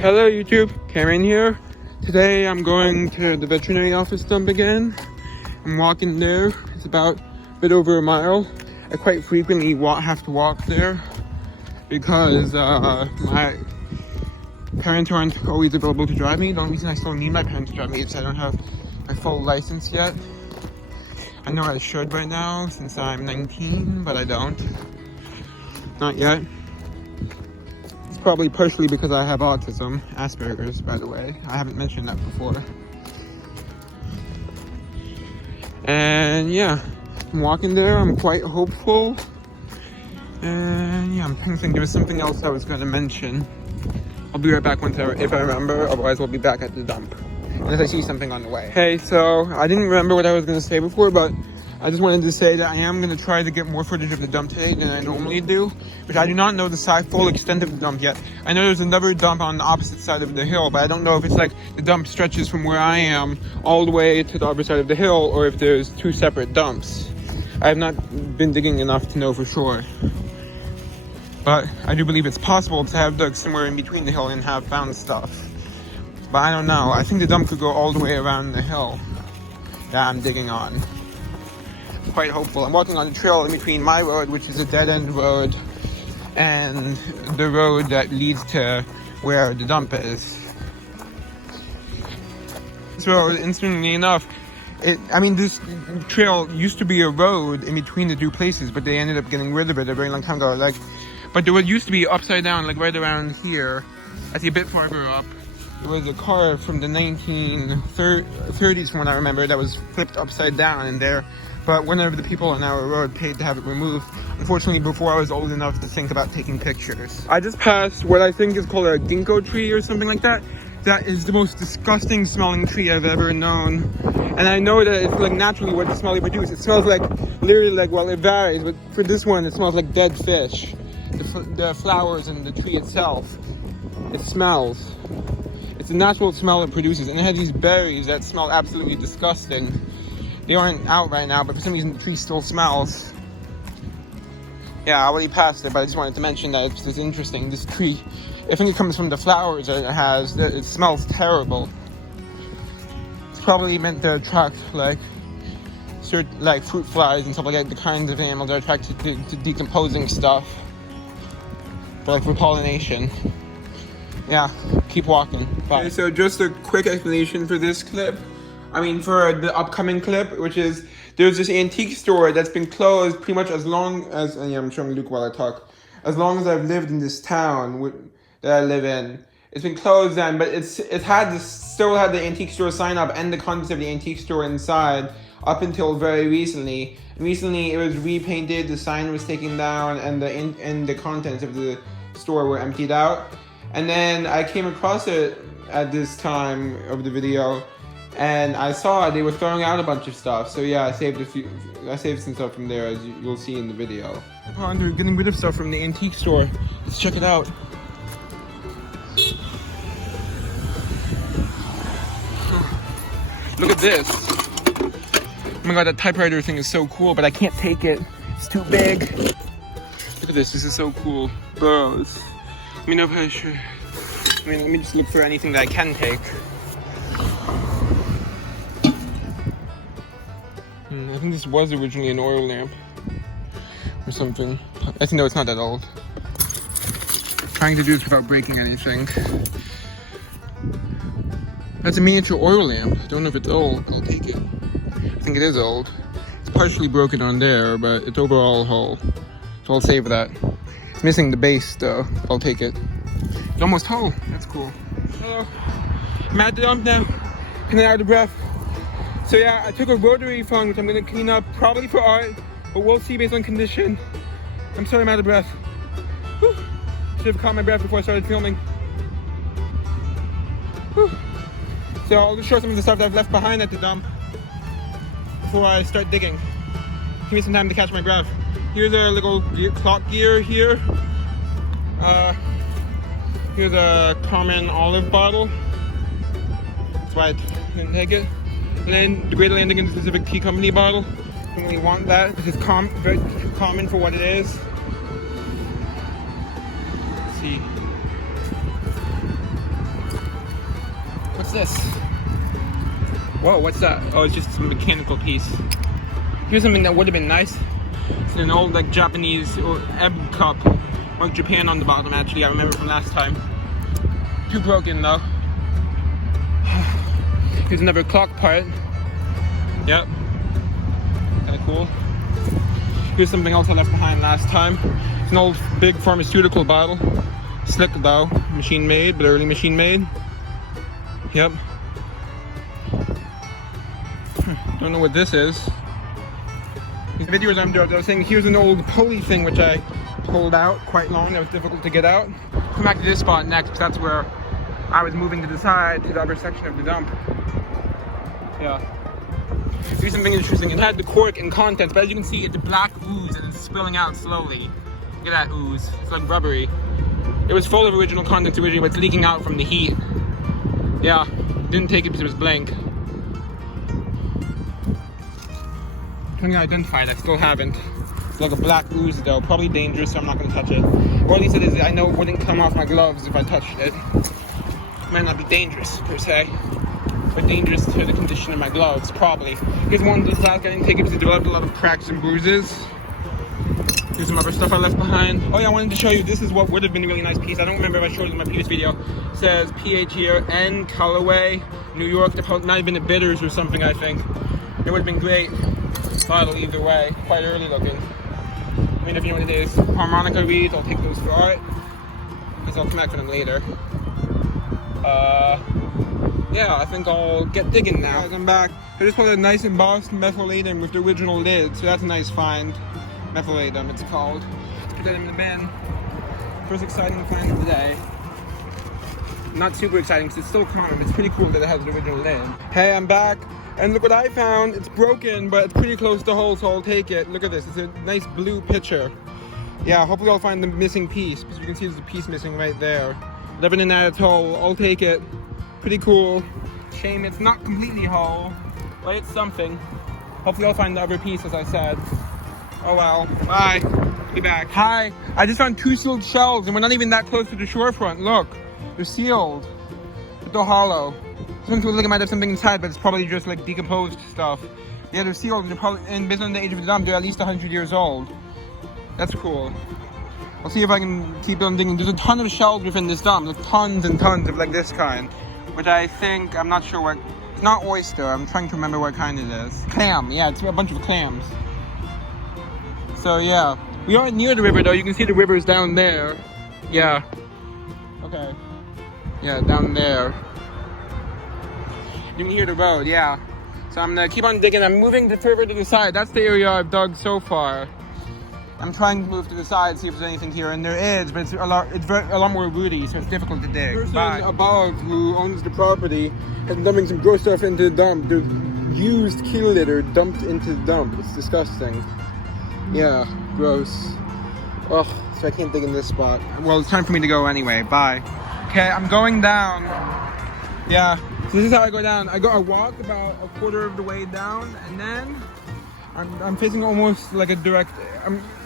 Hello YouTube, Cameron here. Today I'm going to the veterinary office dump again. I'm walking there. It's about a bit over a mile. I quite frequently have to walk there because my parents aren't always available to drive me. The only reason I still need my parents to drive me is I don't have my full license yet. I know I should right now since I'm 19, but I don't. Not yet. It's probably partially because I have autism, Asperger's, by the way. I haven't mentioned that before. And yeah, I'm walking there. I'm quite hopeful. And yeah, I'm thinking there was something else I was going to mention. I'll be right back if I remember. Otherwise, we'll be back at the dump unless I see something on the way. Hey, so I didn't remember what I was going to say before, but I just wanted to say that I am going to try to get more footage of the dump today than I normally do, but I do not know the full extent of the dump yet. I know there's another dump on the opposite side of the hill, but I don't know if it's like the dump stretches from where I am all the way to the other side of the hill, or if there's two separate dumps. I have not been digging enough to know for sure. But I do believe it's possible to have dug somewhere in between the hill and have found stuff. But I don't know. I think the dump could go all the way around the hill that I'm digging on. Quite hopeful. I'm walking on a trail in between my road, which is a dead-end road, and the road that leads to where the dump is. This road, interestingly enough, this trail used to be a road in between the two places, but they ended up getting rid of it a very long time ago. But there used to be upside down, right around here. I see a bit farther up. There was a car from the 1930s, from what I remember, that was flipped upside down in there. But one of the people on our road paid to have it removed, unfortunately before I was old enough to think about taking pictures. I just passed what I think is called a ginkgo tree or something like that. That is the most disgusting smelling tree I've ever known. And I know that it's naturally what the smell they produce. It smells literally well, it varies, but for this one it smells like dead fish. The flowers and the tree itself, it smells. It's a natural smell it produces, and it has these berries that smell absolutely disgusting. They aren't out right now, but for some reason the tree still smells. Yeah, I already passed it, but I just wanted to mention that it's interesting. This tree, I think it comes from the flowers that it has. It smells terrible. It's probably meant to attract fruit flies and stuff like that, the kinds of animals that are attracted to decomposing stuff. For pollination. Yeah, keep walking. Bye. Okay, so just a quick explanation for this clip. For the upcoming clip, which is there's this antique store that's been closed pretty much as long as, I'm showing Luke while I talk, as long as I've lived in this town that I live in. It's been closed then, but it still had the antique store sign up and the contents of the antique store inside up until very recently. Recently, it was repainted, the sign was taken down, and the contents of the store were emptied out. And then I came across it at this time of the video, and I saw they were throwing out a bunch of stuff. So yeah, I saved some stuff from there, as you'll see in the video. They're getting rid of stuff from the antique store. Let's check it out. Look at this. Oh my god, that typewriter thing is so cool, but I can't take it. It's too big. Look at this. This is so cool. Burrows. Let me know if I should. Let me just look for anything that I can take. I think this was originally an oil lamp or something. Actually, no, it's not that old. Trying to do this without breaking anything. That's a miniature oil lamp. Don't know if it's old. I'll take it. I think it is old. It's partially broken on there, but it's overall whole. So I'll save that. It's missing the base though. I'll take it. It's almost whole. That's cool. Hello. I'm at the dump now. Getting out of breath. So yeah, I took a rotary phone, which I'm gonna clean up probably for art, but we'll see based on condition. I'm sorry I'm out of breath. Whew. Should have caught my breath before I started filming. Whew. So I'll just show some of the stuff that I've left behind at the dump before I start digging. Give me some time to catch my breath. Here's a little clock gear here. Here's a common olive bottle. That's why I didn't take it. And then the Great Atlantic and Pacific Tea Company bottle. Don't really want that. This is very common for what it is. Let's see. What's this? Whoa, what's that? Oh, it's just a mechanical piece. Here's something that would have been nice. It's an old like Japanese or ebb cup. Marked Japan on the bottom actually, I remember from last time. Too broken though. Here's another clock part. Yep. Kinda cool. Here's something else I left behind last time. It's an old big pharmaceutical bottle. Slick though, machine made, but early machine made. Yep. Don't know what this is. These videos I'm doing, I was saying here's an old pulley thing which I pulled out quite long. That was difficult to get out. Come back to this spot next because that's where I was moving to the side to the other section of the dump. Yeah. Here's something interesting. It had the cork and contents, but as you can see, it's a black ooze and it's spilling out slowly. Look at that ooze. It's like rubbery. It was full of original contents originally, but it's leaking out from the heat. Yeah. Didn't take it because it was blank. I think I identified it. I still haven't. It's like a black ooze though. Probably dangerous, so I'm not going to touch it. Or at least it is. I know it wouldn't come off my gloves if I touched it. It might not be dangerous per se, but dangerous to the condition of my gloves, probably. Here's one of those black. I didn't take it because it developed a lot of cracks and bruises. Here's some other stuff I left behind. Oh yeah, I wanted to show you. This is what would have been a really nice piece. I don't remember if I showed it in my previous video. It says PH here, N Callaway, New York. It might have been at Bitters or something, I think. It would have been great. Bottle either way. Quite early looking. I mean, if you know what it is. Harmonica reeds, I'll take those for art. Because I'll come back for them later. Yeah, I think I'll get digging now. Guys, I'm back. I just put a nice embossed methylatum with the original lid, so that's a nice find. Methylatum, it's called. Let's put that in the bin. First exciting find of the day. Not super exciting because it's still common. It's pretty cool that it has the original lid. Hey, I'm back. And look what I found. It's broken, but it's pretty close to whole, so I'll take it. Look at this. It's a nice blue pitcher. Yeah, hopefully I'll find the missing piece, because you can see there's a piece missing right there. Living in that atoll. I'll take it. Pretty cool. Shame it's not completely whole, but it's something. Hopefully I'll find the other piece, as I said. Oh well. Bye. Be back. Hi. I just found 2 sealed shells, and we're not even that close to the shorefront. Look. They're sealed. But they're hollow. Sometimes we look, it might have something inside, but it's probably just like decomposed stuff. Yeah, they're sealed, and they're probably, and based on the age of the dump, they're at least 100 years old. That's cool. I'll see if I can keep on digging. There's a ton of shells within this dump. There's tons and tons of like this kind, which I think, I'm not sure what, it's not oyster. I'm trying to remember what kind it is. Clam, yeah, it's a bunch of clams. So yeah, we aren't near the river though. You can see the river's down there. Yeah. Okay. Yeah, down there. You can hear the road, yeah. So I'm gonna keep on digging. I'm moving further to the side. That's the area I've dug so far. I'm trying to move to the side, see if there's anything here, and there is, but it's a lot more woody, so it's difficult to dig. The person above who owns the property has been dumping some gross stuff into the dump. There's used kilo litter dumped into the dump. It's disgusting. Yeah, gross. Ugh, so I can't dig in this spot. Well, it's time for me to go anyway. Bye. Okay, I'm going down. Yeah, so this is how I go down. I walk about a quarter of the way down, and then I'm facing almost like a direct,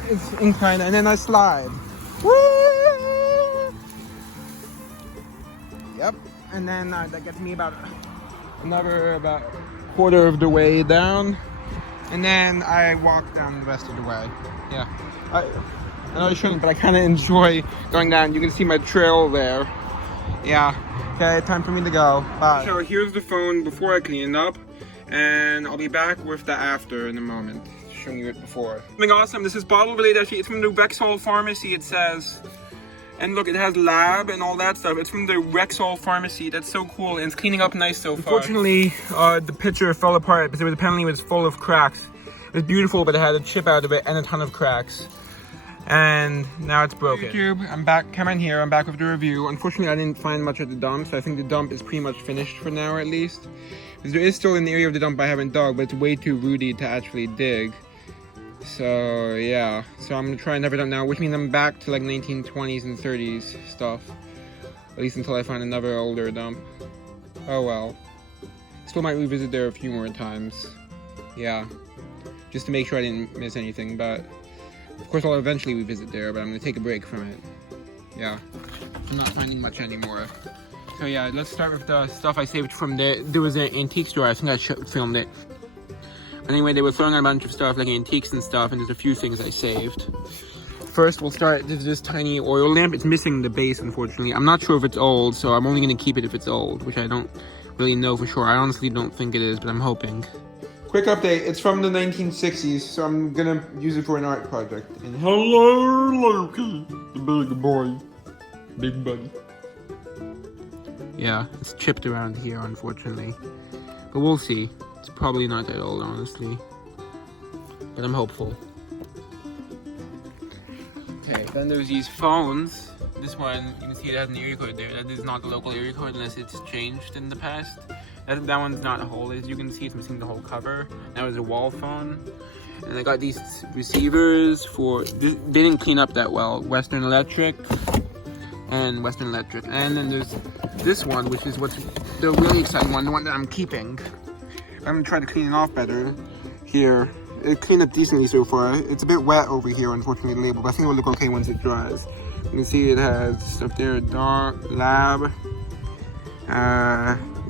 it's incline, and then I slide. Woo! Yep, and then that gets me about quarter of the way down, and then I walk down the rest of the way. Yeah, I know I shouldn't, but I kind of enjoy going down. You can see my trail there. Yeah. Okay, time for me to go. Bye. So here's the phone before I clean it up, and I'll be back with the after in a moment, showing you it before. Something awesome. This is bottle related. Actually, it's from the Rexall Pharmacy. It says, and look, it has lab and all that stuff. It's from the Rexall Pharmacy. That's so cool, and it's cleaning up nice so far. Unfortunately, the pitcher fell apart because apparently it was full of cracks. It was beautiful, but it had a chip out of it and a ton of cracks. And now it's broken. YouTube, I'm back, Cameron here, I'm back with the review. Unfortunately, I didn't find much at the dump, so I think the dump is pretty much finished for now, at least. Because there is still an area of the dump I haven't dug, but it's way too rooty to actually dig. So, yeah. So I'm gonna try another dump now, which means I'm back to like 1920s and 30s stuff. At least until I find another older dump. Oh well. Still might revisit there a few more times. Yeah. Just to make sure I didn't miss anything, but of course I'll eventually revisit there, but I'm gonna take a break from it. Yeah. I'm not finding much anymore. So yeah, let's start with the stuff I saved from there was an antique store. I think I filmed it. Anyway, they were throwing out a bunch of stuff like antiques and stuff, and there's a few things I saved. First, we'll start with this tiny oil lamp. It's missing the base, unfortunately. I'm not sure if it's old, so I'm only going to keep it if it's old, which I don't really know for sure. I honestly don't think it is, but I'm hoping. Quick update, it's from the 1960s, so I'm going to use it for an art project. And hello, Loki, the big boy, big buddy. Yeah, it's chipped around here, unfortunately. But we'll see. It's probably not that old, honestly. But I'm hopeful. Okay, then there's these phones. This one, you can see it has an area code there. That is not the local area code unless it's changed in the past. That one's not whole. As you can see, it's missing the whole cover. That was a wall phone. And I got these receivers for... They didn't clean up that well. Western Electric. And Western Electric. And then there's this one, which is what's the really exciting one. The one that I'm keeping. I'm going to try to clean it off better. Here. It cleaned up decently so far. It's a bit wet over here, unfortunately, the label, but I think it will look okay once it dries. You can see it has stuff there, dark, lab.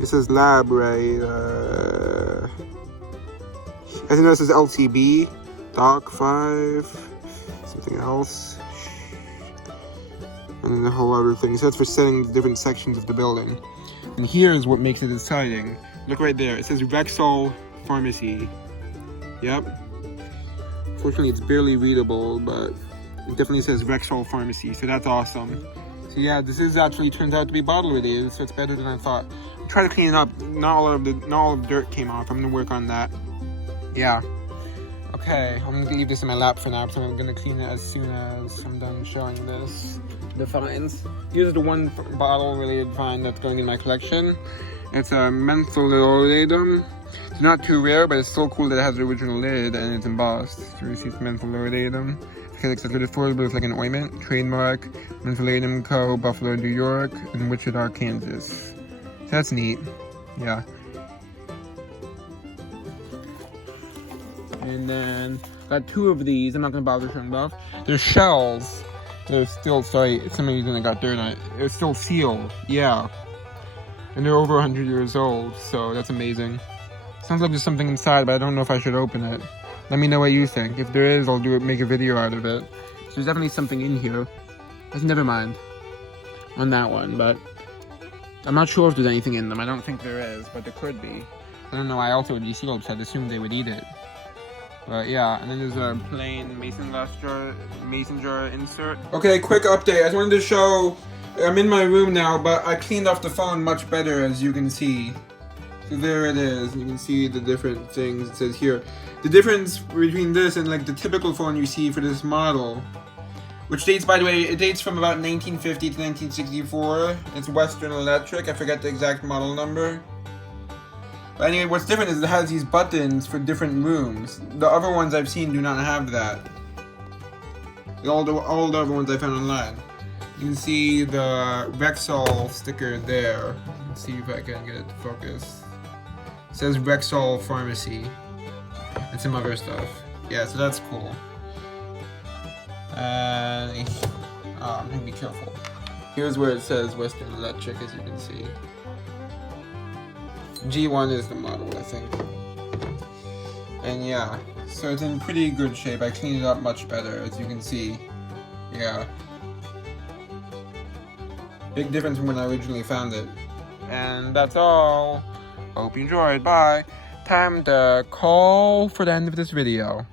It says lab, right? I think this is LTB, Doc 5, something else. And then a whole other thing. So that's for setting the different sections of the building. And here's what makes it exciting. Look right there, it says Rexall Pharmacy. Yep. Fortunately, it's barely readable, but it definitely says Rexall Pharmacy, so that's awesome. So yeah, this is actually turns out to be bottle related, so it's better than I thought. I'll try to clean it up. Not all of the dirt came off. I'm gonna work on that. Yeah. Okay, I'm gonna leave this in my lap for now, so I'm gonna clean it as soon as I'm done showing this. The finds. Here's the one bottle related find that's going in my collection. It's a mentholatum. It's not too rare, but it's so cool that it has the original lid and it's embossed. So you see it's mentholatum. It's affordable, it's like an ointment. Trademark, Mentholatum Co., Buffalo, New York, and Wichita, Kansas. So that's neat. Yeah. And then got two of these. I'm not gonna bother showing them off. They're shells. They're still, sorry, some reason I got dirt on it. They're still sealed. Yeah. And they're over 100 years old, so that's amazing. Sounds like there's something inside, but I don't know if I should open it. Let me know what you think. If there is, I'll make a video out of it. So there's definitely something in here. Never mind on that one, but I'm not sure if there's anything in them. I don't think there is, but there could be. I don't know why else it would be sealed, so I'd assume they would eat it. But yeah, and then there's a plain mason jar insert. Okay, quick update. I just wanted to show, I'm in my room now, but I cleaned off the phone much better, as you can see. So there it is, you can see the different things it says here. The difference between this and like the typical phone you see for this model, which dates, by the way, it dates from about 1950 to 1964. It's Western Electric, I forget the exact model number. But anyway, what's different is it has these buttons for different rooms. The other ones I've seen do not have that. All the other ones I found online. You can see the Rexall sticker there. Let's see if I can get it to focus. It says Rexall Pharmacy and some other stuff. Yeah, so that's cool. I'm gonna be careful. Here's where it says Western Electric, as you can see. G1 is the model, I think. And yeah, so it's in pretty good shape. I cleaned it up much better, as you can see. Yeah. Big difference from when I originally found it. And that's all. Hope you enjoyed. Bye. Time to call for the end of this video.